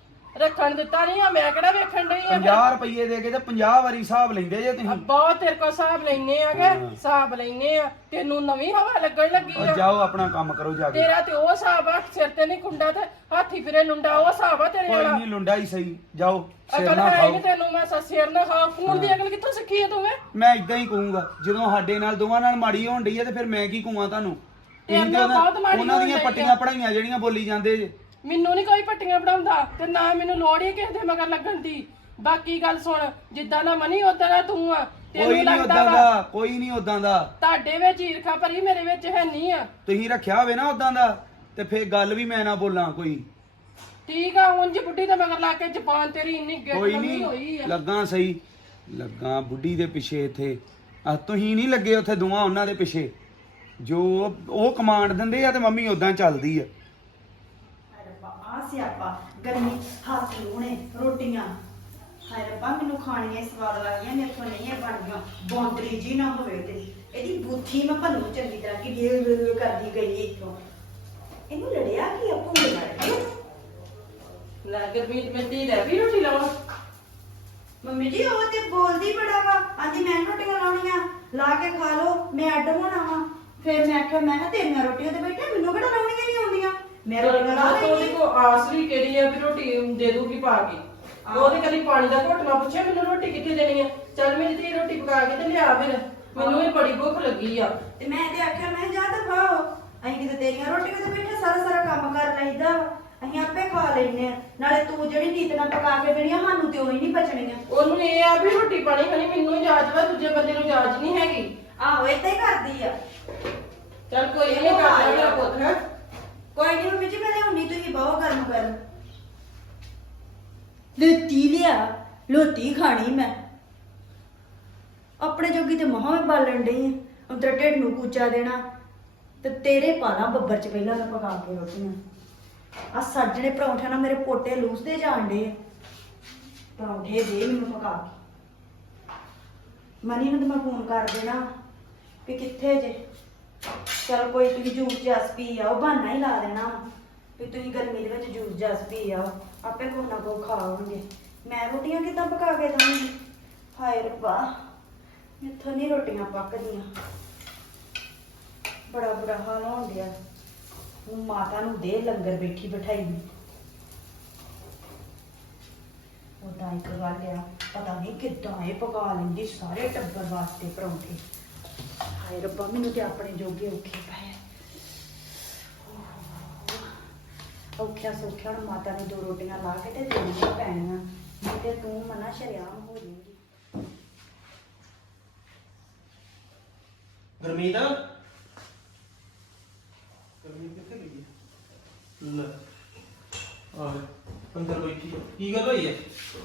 Speaker 1: ਰੱਖਣ ਦਿੱਤਾ ਨਹੀਂ ਆ, ਮੈਂ ਕਿਹੜਾ ਵੇਖਣ ਡਈ ਆ।
Speaker 3: ਪੰਜਾਹ ਰੁਪਏ ਦੇ ਕੇ ਤੇ ਪੰਜਾਹ ਵਾਰੀ ਹਿਸਾਬ ਲੈਂਦੇ ਜੇ ਤੁਸੀਂ।
Speaker 1: ਬਹੁਤ ਤੇਰੇ ਕੋਲ ਹਿਸਾਬ ਲੈਨੇ ਆਗੇ, ਹਿਸਾਬ ਲੈਨੇ ਆ। ਤੈਨੂੰ ਨਵੀਂ ਹਵਾ ਲੱਗਣ ਲੱਗੀ
Speaker 3: ਉਹ
Speaker 1: ਆ।
Speaker 3: ਜਾਓ ਆਪਣਾ ਕੰਮ ਕਰੋ ਜਾ ਕੇ।
Speaker 1: ਤੇਰਾ ਤੇ ਉਹ ਹਿਸਾਬ ਆ, ਸਿਰ ਤੇ ਨਹੀਂ ਕੁੰਡਾ ਤੇ ਹਾਥੀ ਫਿਰੇ ਲੁੰਡਾ, ਉਹ ਹਿਸਾਬ ਆ ਤੇਰੇ
Speaker 3: ਕੋਈ
Speaker 1: ਵਾਲਾ।
Speaker 3: ਨਹੀਂ ਲੁੰਡਾ ਹੀ ਸਹੀ, ਜਾਓ ਸਿਰ
Speaker 1: ਅਕਲ
Speaker 3: ਨਾ
Speaker 1: ਹੈ
Speaker 3: ਖਾਓ।
Speaker 1: ਨਹੀਂ ਤੈਨੂੰ, ਮੈਂ ਸਾ ਸਿਰ ਨਾ ਖਾ। ਖੂਨ ਦੀ ਅਕਲ ਕਿੱਥੋਂ ਸਿੱਖੀ ਆ ਤੂੰ? ਵੇ
Speaker 3: ਮੈਂ ਇਦਾਂ ਹੀ ਕਹੂੰਗਾ, ਜਦੋਂ ਸਾਡੇ ਨਾਲ ਦੋਵਾਂ ਨਾਲ ਮਾੜੀ ਹੋਣ ਡਈ ਹੈ ਤੇ ਫਿਰ ਮੈਂ ਕੀ ਕਹੂੰਗਾ ਤੁਹਾਨੂੰ?
Speaker 1: ਤੇਰੇ
Speaker 3: ਤੁਸੀਂ ਤੇ
Speaker 1: ਨਾਲ
Speaker 3: ਉਹਨਾਂ
Speaker 1: ਬਹੁਤ ਮਾੜੀ
Speaker 3: ਉਹਨਾਂ
Speaker 1: ਹੋਣ
Speaker 3: ਦੀਆਂ
Speaker 1: ਡਈ ਆ।
Speaker 3: ਪੱਟੀਆਂ ਪੜਾਈਆਂ ਜਿਹੜੀਆਂ ਬੋਲੀ ਜਾਂਦੇ ਜੇ।
Speaker 1: ਮੈਨੂੰ ਨਹੀਂ ਕੋਈ ਪੱਟੀਆਂ ਪੜਾਉਂਦਾ ਤੇ ਨਾ ਮੈਨੂੰ ਲੋੜ ਹੀ ਕਿਸੇ ਦੇ ਮਗਰ ਲੱਗਣ ਦੀ। ਬਾਕੀ ਗੱਲ ਸੁਣ, ਜਿੱਦਾਂ ਦਾ ਮਨੀ ਉਦਾਂ ਦਾ ਤੂੰ ਆ।
Speaker 3: ਕੋਈ
Speaker 1: ਤੈਨੂੰ
Speaker 3: ਨਹੀਂ
Speaker 1: ਲੱਗਦਾ
Speaker 3: ਉਦਾਂ
Speaker 1: ਵਾ
Speaker 3: ਦਾ, ਕੋਈ ਨਹੀਂ ਉਦਾਂ ਦਾ।
Speaker 1: ਤੁਹਾਡੇ ਵਿੱਚ ਈਰਖਾ ਭਰੀ, ਮੇਰੇ ਵਿੱਚ ਹੈ ਨਹੀਂ ਆ।
Speaker 3: ਤੁਸੀਂ ਰੱਖਿਆ ਹੋਵੇ ਨਾ ਉਦਾਂ ਦਾ ਤੇ ਫਿਰ ਗੱਲ ਵੀ ਮੈਂ ਨਾ ਬੋਲਾਂ ਕੋਈ।
Speaker 1: ਠੀਕ ਆ, ਉਂਝ ਬੁੱਢੀ ਦੇ ਮਗਰ ਲਾ ਕੇ ਜ਼ਬਾਨ ਤੇਰੀ ਇੰਨੀ ਗਿੱਟ
Speaker 3: ਕੋਈ
Speaker 1: ਲੰਮੀ
Speaker 3: ਨਹੀਂ
Speaker 1: ਹੋਈ ਆ।
Speaker 3: ਲੱਗਾ ਸਹੀ, ਲੱਗਾ ਬੁੱਢੀ ਦੇ ਪਿੱਛੇ ਇੱਥੇ। ਆ ਤੁਸੀਂ ਨਹੀਂ ਲੱਗੇ ਉੱਥੇ ਦੋਵਾਂ ਉਹਨਾਂ ਦੇ ਪਿੱਛੇ। ਜੋ ਉਹ ਕਮਾਂਡ ਦਿੰਦੇ ਆ ਤੇ ਮੰਮੀ ਉਦਾਂ ਚੱਲਦੀ ਆ।
Speaker 2: ਆ ਸਿਆਪਾ ਗਰਮੀ ਹੱਥ ਲੂਣੇ ਰੋਟੀਆਂ ਹਾਏ ਰੱਬਾ ਮੈਨੂੰ ਖਾਣੀਆਂ ਹੀ ਸਵਾਦ ਲੱਗਦੀਆਂ ਮੇਰੇ ਤੋਂ ਨਹੀਂ ਇਹ ਬਣਦੀਆਂ ਬੌਂਦਰੀ ਜੀ ਨਾ ਹੋਵੇ ਤੇ ਇਹਦੀ ਬੁੱਥੀ ਮੈਂ ਭੰਨੂ ਚੰਗੀ ਤਰ੍ਹਾਂ ਕਿ ਡੇਲ ਡੇਲ ਕਰਦੀ ਗਈ ਇੱਥੋਂ ਇਹਨੂੰ ਲੜਿਆ ਕੀ ਆਪੂ ਲੜ ਗਿਆ
Speaker 1: ਲੈ ਗੁਰਮੀਤ ਮੈਂ ਧੀ ਰਹਿ ਵੀ ਰੋਟੀ ਲਾਉਣਾ।
Speaker 2: ਮੰਮੀ ਜੀ ਉਹ ਤੇ ਬੋਲਦੀ ਬੜਾ ਵਾ ਆਂਦੀ ਮੈਂ ਰੋਟੀਆਂ ਲਾਉਣੀਆਂ ਲਾ ਕੇ ਖਾ ਲਓ ਮੈਂ ਅੱਡ ਹੋਣਾ ਵਾ ਫਿਰ ਮੈਂ ਆਖਿਆ ਮੈਂ ਕਿਹਾ ਤੇਰੀਆਂ ਰੋਟੀਆਂ ਤੇ ਬੈਠੇ ਮੈਨੂੰ ਕਿਹੜਾ ਲਾਉਣੀਆਂ ਨਹੀਂ ਆਉਂਦੀਆਂ ਮੈਂ ਰੋਟੀਆਂ ਲਾ
Speaker 1: ਉਹਦੇ
Speaker 2: ਲੈਣੀ
Speaker 1: ਕੋ ਆਸ ਵੀ ਕਿਹੜੀ ਆ ਵੀ ਰੋਟੀ ਦੇ ਦੂਗੀ ਪਾ ਕੇ। ਉਹਦੇ ਕਦੀ ਪਾਣੀ ਦਾ ਘੁੱਟ ਨਾ ਪੁੱਛਿਆ ਮੈਨੂੰ ਰੋਟੀ ਕਿੱਥੇ ਦੇਣੀ ਆ। ਚੱਲ ਮੇਰੀ ਧੀ ਰੋਟੀ ਪਕਾ ਕੇ ਤੇ ਲਿਆ ਫਿਰ ਮੈਨੂੰ ਵੀ ਬੜੀ ਭੁੱਖ ਲੱਗੀ ਆ।
Speaker 2: ਤੇ ਮੈਂ ਤੇ ਆਖਿਆ ਮੈਂ ਜਾ ਤਾਂ ਖਾਓ ਅਸੀਂ ਕਿਤੇ ਤੇਰੀਆਂ ਰੋਟੀਆਂ ਤੇ ਬੈਠੇ ਸਾਰਾ ਸਾਰਾ ਕੰਮ ਕਰ ਲਈਦਾ ਵਾ, ਅਸੀਂ ਆਪੇ ਖਾ ਲੈਨੇ ਆ ਨਾਲੇ ਤੂੰ ਜਿਹੜੀ ਨੀਤ ਨਾਲ ਪਕਾ ਕੇ ਦੇਣੀਆਂ ਸਾਨੂੰ ਤੇ ਉਹੀ ਨਹੀਂ ਬਚਣੀਆਂ।
Speaker 1: ਉਹਨੂੰ ਇਹ ਆ ਵੀ ਰੋਟੀ ਪਾਣੀ ਖਾਣੀ ਮੈਨੂੰ ਇਜਾਜ਼ਤ ਵਾ ਦੂਜੇ ਬੰਦੇ ਨੂੰ ਇਜਾਜ਼ਤ ਨਹੀਂ ਹੈਗੀ।
Speaker 2: ਆਹੋ ਏਦਾਂ ਹੀ ਕਰਦੀ ਆ।
Speaker 1: ਚੱਲ ਕੋਈ ਨਹੀਂ ਕਰ ਲਿਆ ਪੁੱਤ ਹੈ।
Speaker 2: ਕੋਈ ਨਹੀਂ ਮੰਮੀ ਜੀ ਮੈਂ ਲਿਆਉਣੀ ਤੁਸੀਂ ਬਹੁਤ ਗਰਮ ਗਰਮ ਲੋਤੀ ਲਿਆ ਲੋਤੀ ਖਾਣੀ ਮੈਂ ਆਪਣੇ ਜੋਗੀ ਤੇ ਮਹਾਂ ਵੀ ਬਾਲਣ ਡਈ ਆ ਉਧਰ ਢਿੱਡ ਨੂੰ ਕੂਚਾ ਦੇਣਾ ਤੇ ਤੇਰੇ ਪਾਣਾ ਬੱਬਰ ਚ ਪਹਿਲਾਂ ਮੈਂ ਪਕਾ ਕੇ ਰੋਟੀਆਂ ਆ ਸੱਜਣੇ ਪਰੌਂਠਿਆਂ ਨਾਲ ਮੇਰੇ ਪੋਟੇ ਲੂਸਦੇ ਜਾਣ ਡੇ ਪਰੌਂਠੇ ਦੇ ਮੈਨੂੰ ਪਕਾ ਕੇ ਮਨੀ ਨੂੰ ਤਾਂ ਮੈਂ ਫੋਨ ਕਰ ਦੇਣਾ ਵੀ ਕਿੱਥੇ ਜੇ ਚਲ ਕੋਈ ਤੁਸੀਂ ਜੂਸ ਜਸ ਪੀ ਆਓ ਬਹਾਨਾ ਹੀ ਲਾ ਦੇਣਾ ਵੀ ਤੁਸੀਂ ਗਰਮੀ ਦੇ ਵਿੱਚ ਜੂਸ ਜਸ ਪੀ ਆਓ ਆਪੇ ਕੋਈ ਨਾ ਕੋਈ ਖਾਓਗੇ ਮੈਂ ਰੋਟੀਆਂ ਕਿੱਦਾਂ ਪਕਾ ਕੇ ਦਵਾਂਗੀ। ਹਾਏ ਰੱਬਾ ਮੈਥੋਂ ਨਹੀਂ ਰੋਟੀਆਂ ਪੱਕਦੀਆਂ ਬੜਾ ਬੁਰਾ ਹਾਲ ਹੋਣ ਡਿਆ ਹੁਣ ਮਾਤਾ ਨੂੰ ਦੇ ਲੰਗਰ ਬੈਠੀ ਬਿਠਾਈ ਉਹਦਾ ਇੱਕ ਗੱਲ ਆ ਪਤਾ ਨਹੀਂ ਕਿੱਦਾਂ ਇਹ ਪਕਾ ਲੈਂਦੀ ਸਾਰੇ ਟੱਬਰ ਵਾਸਤੇ ਪਰੌਂਠੇ। ਹਾਏ ਰੱਬਾ ਮੈਨੂੰ ਤੇ ਆਪਣੇ ਜੋਗੇ ਔਖੇ ਪਏ ਔਖਿਆ ਸੌਖਿਆ ਹੁਣ ਮਾਤਾ ਨੇ ਦੋ ਰੋਟੀਆਂ ਲਾ ਕੇ ਤੇ ਦੇਣੀਆਂ ਪੈਣੀਆਂ ਨਹੀਂ ਤੇ ਤੂੰ ਮਨਾ ਸ਼ਰਿਆਮ ਹੋ ਜਾਏਗੀ।
Speaker 5: ਗਰਮੀਤ ਗਰਮੀਤ ਕਿੱਥੇ ਗਈ ਲੈ ਆ ਅੰਦਰ ਬੈਠੀ ਆ। ਕੀ ਗੱਲ ਹੋਈ ਹੈ?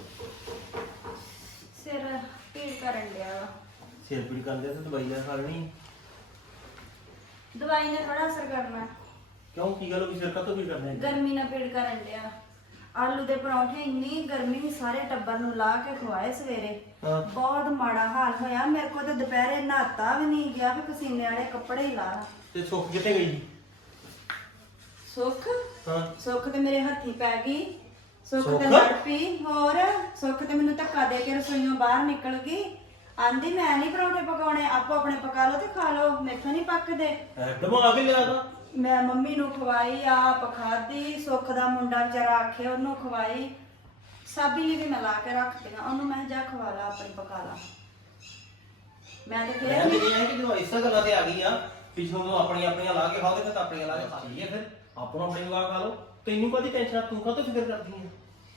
Speaker 2: ਸਿਰ ਪੀੜ ਕਰਨ ਡਿਆ ਵਾ
Speaker 5: ਸਿਰ ਪੀੜ ਕਰਦੇ ਤੇ ਦਵਾਈ ਲੈ ਖਾ ਲੈਣੀ।
Speaker 2: ਦਵਾਈ ਨੇ ਥੋੜਾ ਅਸਰ ਕਰਨਾ
Speaker 5: ਕਿਉਂ ਕੀ ਗੱਲ ਹੋ ਗਈ? ਸਿਰ ਕਾਹਤੋਂ ਪੀੜ ਕਰਦੇ?
Speaker 2: ਗਰਮੀ ਨਾਲ ਪੀੜ ਕਰਨ ਡਿਆ ਆਲੂ ਦੇ ਪਰੌਂਠੇ ਇੰਨੀ ਗਰਮੀ ਸਾਰੇ ਟੱਬਰ ਨੂੰ ਲਾ ਕੇ ਖਵਾਏ ਸਵੇਰੇ
Speaker 5: ਹਾਂ।
Speaker 2: ਬਹੁਤ ਮਾੜਾ ਹਾਲ ਹੋਇਆ ਮੇਰੇ ਕੋਲ ਤੇ ਦੁਪਹਿਰੇ ਨਹਾਤਾ ਵੀ ਨਹੀਂ ਗਿਆ ਵੀ ਪਸੀਨੇ ਵਾਲੇ ਕੱਪੜੇ ਹੀ ਲਾ
Speaker 5: ਤੇ ਸੁੱਖ ਕਿੱਥੇ ਗਈ?
Speaker 2: ਸੁੱਖ
Speaker 5: ਹਾਂ
Speaker 2: ਸੁੱਖ ਤੇ ਮੇਰੇ ਹੱਥੀ ਪੈ ਗਈ ਸੁੱਖ
Speaker 5: ਸੁੱਖ?
Speaker 2: ਤੇ ਲੜ ਪਈ ਹੋਰ ਸੁੱਖ ਤੇ ਮੈਨੂੰ ਧੱਕਾ ਦੇ ਕੇ ਰਸੋਈਓਂ ਬਾਹਰ ਨਿਕਲ ਗਈ ਆਂਦੀ ਮੈਂ ਨਹੀਂ ਪਰੌਂਠੇ ਪਕਾਉਣੇ ਆਪੋ ਆਪਣੇ ਪਕਾ ਲਓ ਤੇ ਖਾ ਲਓ ਮੈਥੋਂ ਨਹੀਂ ਪੱਕਦੇ।
Speaker 5: ਐ ਦਿਮਾਗ ਹੀ ਲਿਆ ਤਾਂ
Speaker 2: ਮੈਂ ਮੰਮੀ ਨੂੰ ਖਵਾਈ ਆਪ ਖਾਦੀ ਸੁੱਖ ਦਾ ਮੁੰਡਾ ਵਿਚਾਰਾ ਆਖਿਆ ਉਹਨੂੰ ਖਵਾਈ ਸਾਬੀ ਲਈ ਵੀ ਮੈਂ ਲਾ ਕੇ ਰੱਖਤੀਆਂ ਉਹਨੂੰ ਮੈਂ ਜਾ ਖਵਾ ਲਾ ਆਪਣੀ ਪਕਾ ਲਾ ਮੈਂ ਤੇ
Speaker 5: ਮੈਂ
Speaker 2: ਫੇਰ
Speaker 5: ਤੇ ਇਹ ਹੈ ਕਿ ਜਦੋਂ ਇਸੇ ਗੱਲਾਂ ਤੇ ਆ ਗਈ ਆ ਪਿਛੋਂ ਤੋਂ ਆਪਣੀਆਂ ਆਪਣੀਆਂ ਲਾ ਕੇ ਖਾਓ ਤੇ ਫਿਰ ਤਾਂ ਆਪਣੀਆਂ ਲਾ ਕੇ ਖਾ ਲਈਏ ਫਿਰ ਆਪੋ ਆਪਣੀ ਲਗਾ ਖਾ ਲਓ। ਤੈਨੂੰ ਕਾਹਦੀ ਟੈਨਸ਼ਨ ਆ? ਤੂੰ ਕਾਹਤੋਂ ਫਿਕਰ ਕਰਦੀ ਆ?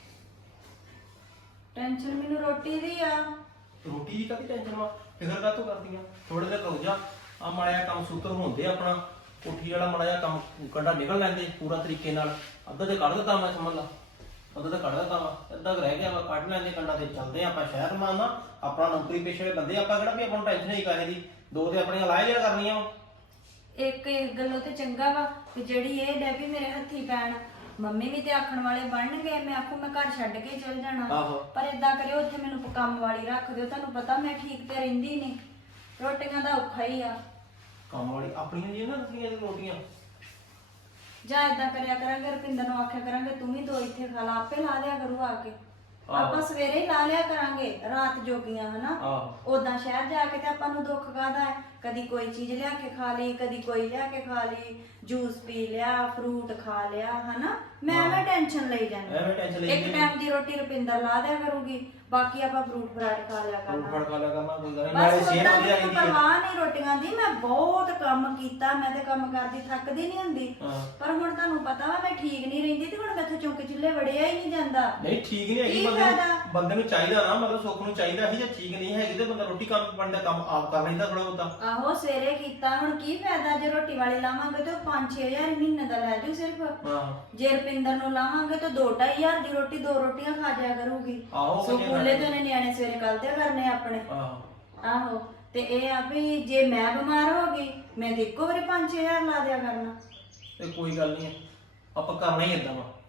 Speaker 2: ਟੈਨਸ਼ਨ ਮੈਨੂੰ ਰੋਟੀ ਦੀ ਆ
Speaker 5: ਰੋਟੀ ਦੀ ਕਾਹਦੀ ਟੈਨਸ਼ਨ ਵਾ? ਫਿਕਰ ਕਾਹਤੋਂ ਕਰਦੀ ਆ? ਥੋੜੇ ਜਿਹਾ ਰੁਕ ਜਾ ਆ ਮਾੜਾ ਜਿਹਾ ਕੰਮ ਸੂਤਰ ਹੁੰਦੇ ਆਪਣਾ ਕੋਠੀ ਵਾਲਾ ਮਾੜਾ ਜਿਹਾ ਕੰਮ ਕੰਡਾ ਨਿਕਲ ਲੈਂਦੇ ਪੂਰਾ ਤਰੀਕੇ ਨਾਲ ਅੱਧਾ ਤੇ ਕੱਢ ਦਿੱਤਾ ਮੈਂ ਸਮਝ ਲਾ ਅੱਧਾ ਤੇ ਕੱਢ ਦਿੱਤਾ ਵਾ ਅੱਧਾ ਕੁ ਰਹਿ ਗਿਆ ਵਾ ਕੱਢ ਲੈਂਦੇ ਕੰਡਾ ਤੇ ਚੱਲਦੇ ਆਪਾਂ ਸ਼ਹਿਰ ਮਾਨਾ ਆਪਣਾ ਨੌਕਰੀ ਪੇਸ਼ੇ ਵਾਲੇ ਬੰਦੇ ਆਪਾਂ ਕਿਹੜਾ ਵੀ ਆਪਾਂ ਨੂੰ ਟੈਨਸ਼ਨ ਨਹੀਂ ਕਾਹੇ ਦੀ ਦੋ ਤੇ ਆਪਣੀਆਂ ਲਾਏ ਲਿਆ ਕਰਨੀਆਂ ਵਾ।
Speaker 2: ਇੱਕ ਇੱਕ ਗੱਲੋਂ ਤੇ ਚੰਗਾ ਵਾ ਕਿ ਜਿਹੜੀ ਇਹ ਡੈਬੀ ਮੇਰੇ ਹੱਥੀ ਪੈਣ ਮੰਮੀ ਵੀ ਤੇ ਆਖਣ ਵਾਲੇ ਬਣ ਗਏ ਮੈਂ ਆਖੂ ਮੈਂ ਘਰ ਛੱਡ ਕੇ ਚਲ ਜਾਣਾ
Speaker 5: ਆਹੋ।
Speaker 2: ਪਰ ਏਦਾਂ ਕਰਿਓ ਉੱਥੇ ਮੈਨੂੰ ਕੰਮ ਵਾਲੀ ਰੱਖ ਦਿਓ ਤੁਹਾਨੂੰ ਪਤਾ ਮੈਂ ਠੀਕ ਤੇ ਰਹਿੰਦੀ ਨਹੀਂ ਰੋਟੀਆਂ ਦਾ ਔਖਾ ਹੀ ਆ
Speaker 5: ਕੰਮ ਵਾਲੀ ਆਪਣੀਆਂ ਜੀ ਨਾ ਰਸੀਆਂ ਦੀ ਰੋਟੀਆਂ
Speaker 2: ਜਾਂ ਏਦਾਂ ਕਰਿਆ ਕਰਾਂਗੇ ਰੁਪਿੰਦਰ ਨੂੰ ਆਖਿਆ ਕਰਾਂਗੇ ਤੂੰ ਵੀ ਦੋ ਇੱਥੇ ਖਾ ਲਾ ਆਪੇ ਲਾ ਦਿਆ ਕਰੂ ਆ ਕੇ ਆਪਾਂ ਸਵੇਰੇ ਹੀ ਲਾ ਲਿਆ ਕਰਾਂਗੇ ਰਾਤ ਜੋਗੀਆਂ ਹਨਾ
Speaker 5: ਆਹੋ
Speaker 2: ਉਦਾਂ ਸ਼ਹਿਰ ਜਾ ਕੇ ਤੇ ਆਪਾਂ ਨੂੰ ਦੁੱਖ ਕਾਹਦਾ ਹੈ ਕਦੀ ਕੋਈ ਚੀਜ਼ ਲਿਆ ਕੇ ਖਾ ਲਈ ਕਦੀ ਕੋਈ ਲਿਆ ਕੇ ਖਾ ਲਈ ਜੂਸ ਪੀ ਲਿਆ ਫਰੂਟ ਖਾ ਲਿਆ ਹਨਾ ਮੈਂ ਐਵੇਂ ਟੈਨਸ਼ਨ ਲਈ ਜਾਂਦੀ
Speaker 5: ਐਵੇਂ ਟੈਨਸ਼ਨ ਲਈ
Speaker 2: ਇੱਕ ਟਾਈਮ ਦੀ ਰੋਟੀ ਰੁਪਿੰਦਰ ਲਾ ਦਿਆ ਕਰੂਗੀ ਬਾਕੀ ਆਪਾਂ ਫਰੂਟ ਫਰਾਟ ਖਾ ਲਿਆ
Speaker 5: ਫਰੂਟ
Speaker 2: ਕਰਨਾ
Speaker 5: ਫੜ ਖਾ ਲਿਆ ਕਰਨਾ ਕੋਈ ਗੱਲ ਨਹੀਂ
Speaker 2: ਬਸ
Speaker 5: ਨਾਲੇ ਸਿਹਤ
Speaker 2: ਉਦਾਂ
Speaker 5: ਵਧੀਆ
Speaker 2: ਮੈਨੂੰ
Speaker 5: ਰਹਿੰਦੀ ਹੈ।
Speaker 2: ਪਰਵਾਹ ਨਹੀਂ ਰੋਟੀਆਂ ਦੀ ਮੈਂ ਬਹੁਤ ਕੰਮ ਕੀਤਾ ਮੈਂ ਤੇ ਕੰਮ ਕਰਦੀ ਥੱਕਦੀ ਨਹੀਂ ਹੁੰਦੀ
Speaker 5: ਹਾਂ
Speaker 2: ਪਰ ਹੁਣ ਤੁਹਾਨੂੰ ਪਤਾ ਵਾ ਮੈਂ ਠੀਕ ਨਹੀਂ ਰਹਿੰਦੀ ਤੇ ਹੁਣ ਮੈਥੋਂ ਚੌਂਕੇ ਚੁੱਲ੍ਹੇ ਵੜਿਆ ਹੀ ਨਹੀਂ ਜਾਂਦਾ
Speaker 5: ਨਹੀਂ ਠੀਕ ਨਹੀਂ ਹੈਗੀ
Speaker 2: ਕੀ
Speaker 5: ਬੰਦੇ ਨੂੰ
Speaker 2: ਫਾਇਦਾ?
Speaker 5: ਬੰਦੇ ਨੂੰ ਚਾਹੀਦਾ ਨਾ ਮਤਲਬ ਸੁੱਖ ਨੂੰ ਚਾਹੀਦਾ ਸੀ ਜੇ ਠੀਕ ਨਹੀਂ ਹੈਗੀ ਤੇ ਬੰਦਾ ਰੋਟੀ ਕੰਮ ਬਣਦਾ ਕੰਮ ਆਪ ਕਰ ਲੈਂਦਾ ਥੋੜਾ ਬਹੁਤਾ।
Speaker 2: ਆਹੋ ਸਵੇਰੇ ਕੀਤਾ ਹੁਣ ਕੀ ਫਾਇਦਾ ਜੇ ਰੋਟੀ ਵਾਲੀ ਲਾਵਾਂਗੇ ਤੇ ਪੰਜ ਛੇ ਹਜ਼ਾਰ ਮਹੀਨੇ ਦਾ ਲੈ ਜੂ ਸਿਰਫ
Speaker 5: ਆਹੋ
Speaker 2: ਜੇ ਰੁਪਿੰਦਰ ਨੂੰ ਲਾਵਾਂਗੇ ਤਾਂ ਦੋ ਢਾਈ ਹਜ਼ਾਰ ਦੀ ਰੋਟੀ ਦੋ ਰੋਟੀਆਂ ਖਾ ਜਾਇਆ ਕਰੂਗੀ
Speaker 5: ਆਹੋ
Speaker 2: ਸੋ
Speaker 5: ਵਧੀਆ
Speaker 2: ਸਕੂਲੇ ਤੇ ਉਹਨੇ ਨਿਆਣੇ ਸਵੇਰੇ ਕੱਲ੍ਹ ਤੇ ਕਰਨੇ ਆਪਣੇ
Speaker 5: ਆਹੋ
Speaker 2: ਆਹੋ ਤੇ ਇਹ ਆ ਵੀ ਜੇ ਮੈਂ ਬਿਮਾਰ ਹੋ ਗਈ ਮੈਂ ਤੇ ਇੱਕੋ ਵਾਰੀ ਪੰਜ ਛੇ ਹਜ਼ਾਰ ਲਾ ਦਿਆ ਕਰਨਾ
Speaker 5: ਤੇ ਕੋਈ ਗੱਲ ਨਹੀਂ ਆਪਾਂ ਕਰਨਾ ਹੀ ਏਦਾਂ ਵਾ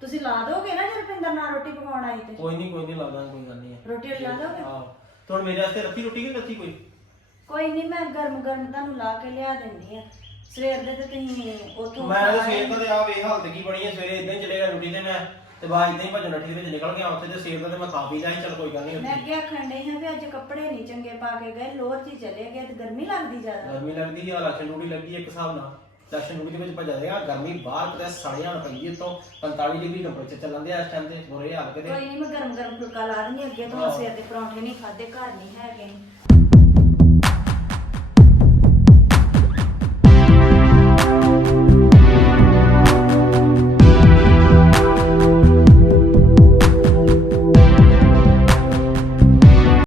Speaker 2: ਤੁਸੀਂ ਲਾ ਦੋਗੇ ਨਾ ਜੇ ਰੁਪਿੰਦਰ ਨਾਲ ਰੋਟੀ ਪਕਾਉਣ ਆਈ ਤੇ
Speaker 5: ਕੋਈ ਨਹੀਂ ਕੋਈ ਨਹੀਂ ਲਾਦਾ ਕੋਈ ਗੱਲ ਨਹੀਂ
Speaker 2: ਰੋਟੀ ਵਾਲੀ ਲਾ ਦੋਗੇ
Speaker 5: ਆਹ ਤੇ ਹੁਣ ਮੇਰੇ ਵਾਸਤੇ ਰੱਖੀ ਰੋਟੀ ਕਿ ਨਹੀਂ ਰੱਖੀ ਕੋਈ
Speaker 2: ਕੋਈ ਨਹੀਂ ਮੈਂ ਗਰਮ ਗਰਮ ਤੁਹਾਨੂੰ ਲਾ ਕੇ ਲਿਆ ਦਿੰਦੀ ਆ ਸਵੇਰ ਦੇ ਤੇ ਤੁਸੀਂ ਉਥੋਂ
Speaker 5: ਮੈਂ ਤਾਂ ਸਵੇਰ ਦਾ ਤੇ ਆ ਵੇ ਹਾਲਤ ਕੀ ਬਣੀ ਹੈ ਸਵੇਰੇ ਇਦਾਂ ਹੀ ਚਲੇਗਾ ਡਿਊਟੀ ਤੇ ਮੈਂ ਤੇ ਬਾਅਦ ਇਦਾਂ ਹੀ ਭੱਜਣ ਨੱਠੀ ਦੇ ਵਿੱਚ ਨਿਕਲ ਗਿਆ ਉੱਥੇ ਤੇ ਸਵੇਰ ਦਾ ਤੇ ਮੈਂ ਖਾ ਪੀ ਲਿਆ ਸੀ ਚਲ ਕੋਈ ਗੱਲ
Speaker 2: ਮੈਂ
Speaker 5: ਨਹੀਂ
Speaker 2: ਅੱਗੇ ਆਖਣ ਡਈ ਹਾਂ ਵੀ ਅੱਜ ਕੱਪੜੇ ਨਹੀਂ ਚੰਗੇ ਪਾ ਕੇ ਗਏ ਲੋਰ ਚ ਹੀ ਚਲੇ ਗਏ ਤੇ ਗਰਮੀ ਲੱਗਦੀ ਜ਼ਿਆਦਾ
Speaker 5: ਗਰਮੀ ਲੱਗਦੀ ਆ ਲੱਛਣ ਡਿਊਟੀ ਲੱਗੀ ਇੱਕ ਹਿਸਾਬ ਨਾਲ ਲੱਛਣ ਡਿਊਟੀ ਦੇ ਵਿੱਚ ਭੱਜ ਰਿਹਾ ਗਰਮੀ ਬਾਹਰ ਕਿਤੇ ਸੜੇ ਹਾਲ ਪਈ ਇੱਥੋਂ ਪੰਤਾਲੀ ਡਿਗਰੀ ਟੈਂਪਰੇਚਰ ਚੱਲਣ ਦਿਆ ਇਸ ਟਾਈਮ ਤੇ ਬੁਰੇ ਹਾਲ ਕਿਤੇ
Speaker 2: ਕੋਈ ਨਹੀਂ ਮੈਂ ਗਰਮ ਗਰਮ ਫੁਲਕਾ ਲਾ ਦਿੰਦੀ ਅੱਗੇ ਤੋਂ
Speaker 5: ਹਾਂ।
Speaker 2: ਸਵੇਰ ਦੇ ਪਰੌਂਠੇ ਨਹੀਂ ਖਾਦੇ ਘਰ ਨਹੀਂ ਹੈਗੇ